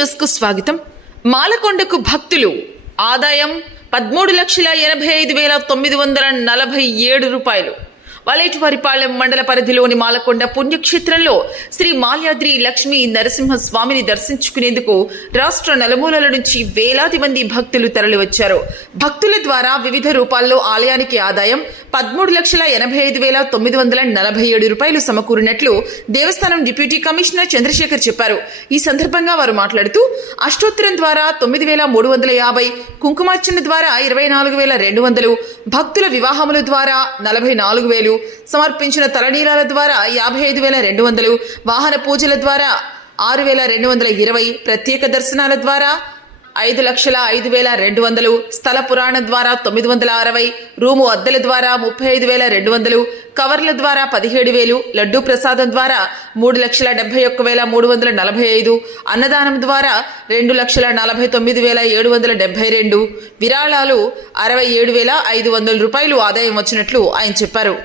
News కు స్వాగతం. మాలకొండకు భక్తులు ఆదాయం 13,85,947 రూపాయలు. వలేటివారిపాలెం మండల పరిధిలోని మాలకొండ పుణ్యక్షేత్రంలో శ్రీ మాల్యాద్రి లక్ష్మీ నరసింహస్వామిని దర్శించుకునేందుకు రాష్ట్ర నలుమూలల నుంచి వేలాది మంది భక్తులు తరలివచ్చారు. భక్తుల ద్వారా వివిధ రూపాల్లో ఆలయానికి ఆదాయం 13,85,947 రూపాయలు సమకూరినట్లు దేవస్థానం డిప్యూటీ కమిషనర్ చంద్రశేఖర్ చెప్పారు. ఈ సందర్భంగా వారు మాట్లాడుతూ అష్టోత్తరం ద్వారా 9,350, కుంకుమార్చన ద్వారా 24,200, భక్తుల వివాహముల ద్వారా 44,000, సమర్పించిన తలనీలాల ద్వారా 55,200, వాహన పూజల ద్వారా 6,220, ప్రత్యేక దర్శనాల ద్వారా 5,05,200, స్థల పురాణ ద్వారా 960, రూము అద్దెల ద్వారా 35,200, కవర్ల ద్వారా 17,000, లడ్డూ ప్రసాదం ద్వారా 3,71,345, అన్నదానం ద్వారా 2,49,772, విరాళాలు 67,500 రూపాయలు ఆదాయం వచ్చినట్లు ఆయన చెప్పారు.